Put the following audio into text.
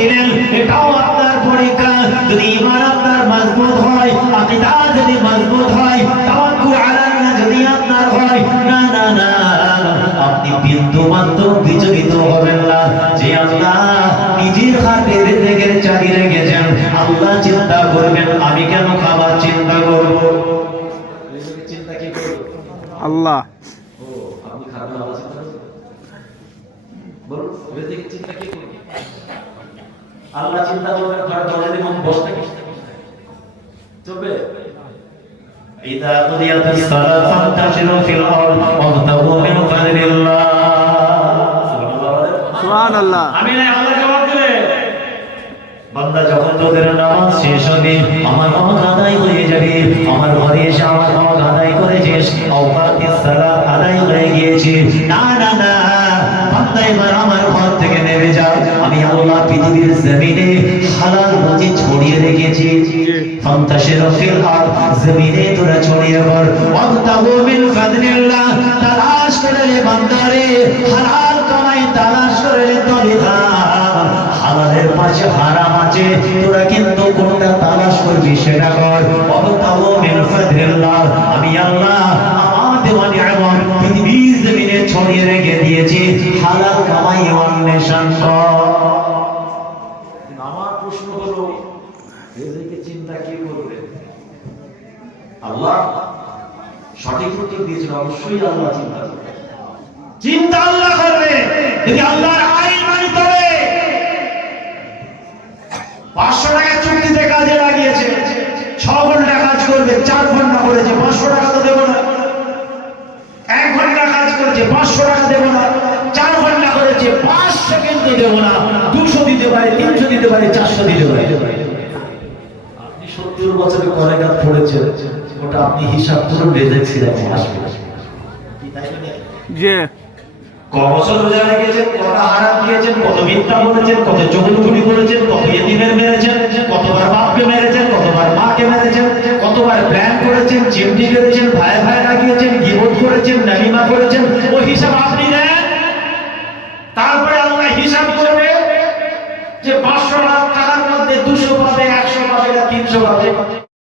দিলেন, এটাও আপনার পরীক্ষা। যদি ঈমান আপনার মজবুত হয়, আকীদা যদি মজবুত হয়, তাওয়াক্কুল আলাল্লাহ যদি আপনার হয়, না না না, আপনি বিন্দু মাত্র বিচলিত হবেন না যে আল্লাহ নিজের হাতে রিজিকের চাবি রেখেছেন। আল্লাহ চিন্তা করবেন আমি কেন খাবার চিন্তা করব? রিজিকের চিন্তা কি করব? আল্লাহ। ও আপনি খাবার আল্লাহ চিন্তা করবেন? বলুন রিজিকের চিন্তা কি করবে? আল্লাহ চিন্তা করবেন, ঘরে দরজা দিয়ে বসে থাকি চলবে? إذا قضيت الصلاة فانتشروا في الأرض وابتغوا من فضل الله. সুবহান আল্লাহ। আমিন। আল্লাহ জবাব দিলে বান্দা যখন তোদের নামাজ শেষ হবে, আমার হক আদায় হয়ে যাবে, আমার ঘরে এসে আমার হক আদায় করেছিস, আওকাতিস সালাত আদায় হয়ে গিয়েছে, না না না, বান্দা এবার আমার ঘর থেকে নেমে যাও। আমি আল্লাহ পৃথিবীর জমিনে হালাল রুজি ছড়িয়ে রেখেছি। ফান্তাশিরু ফিল আরদ, জমিনে তোরা ছড়িয়ে পড়। ওয়াবতাগু মিন ফাদলিল্লাহ, তালাশ করে রে বান্দারে, হালাল কামাই তালাশ করে রে। তবে হালালের পাশে হারাম আছে, তোরা কিন্তু কোনটা তালাশ করবি সেটা কর। ওয়াবতাগু মিন ফাদলিল্লাহ, আমি আল্লাহ আমার দেওয়া নিয়ামত পৃথিবীর জমিনে ছড়িয়ে রেখে দিয়েছি, হালাল কামাই অন্বেষণ কর। আমার প্রশ্ন হলো রিজিকের চিন্তা কে করবে? আল্লাহ। সঠিক উত্তর দিয়েছেন অবশ্যই আল্লাহ চিন্তা করবে। চিন্তা আল্লাহ করবে যদি আল্লাহর আইন মানিতে হবে। 500 টাকা চুক্তিতে কাজে লাগিয়েছে, 6 ঘন্টা কাজ করবে, 4 ঘন্টা করেছে, 500 টাকা তো দেব না। 1 ঘন্টা কাজ করেছে, 500 টাকা দেব না। 4 ঘন্টা করেছে, 500 কিন্তু দেব না। 200 দিতে পারে, 300 দিতে পারে, 400 দিতে পারে। আপনি 70 বছরে কলেগাত পড়েছেন, ওটা আপনি হিসাব করুন, রেজেক্ট সিরাপ আসবে কি তাই না? জি। ক বছর রোজা রেখেছেন, কটা হারাম দিয়েছেন, কত মিথ্যা বলেছেন, কত চগলখুনি করেছেন, কত ইতিমের মেরেছেন, কতবার বাপকে মেরেছেন, কতবার মাকে মেরেছেন, কতবার প্ল্যান করেছেন, চিমটি করেছেন, ভাই ভাই লাগিয়েছেন, গিবত করেছেন, নালিমা করেছেন, ওই হিসাব আপনি নেন। তারপরে আল্লাহ হিসাব করবে যে 500 লাখ টাকার মধ্যে 200 পাবে, 100 পাবে না 300 পাবে।